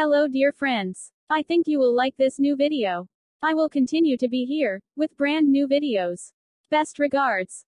Hello dear friends. I think you will like this new video. I will continue to be here, with brand new videos. Best regards.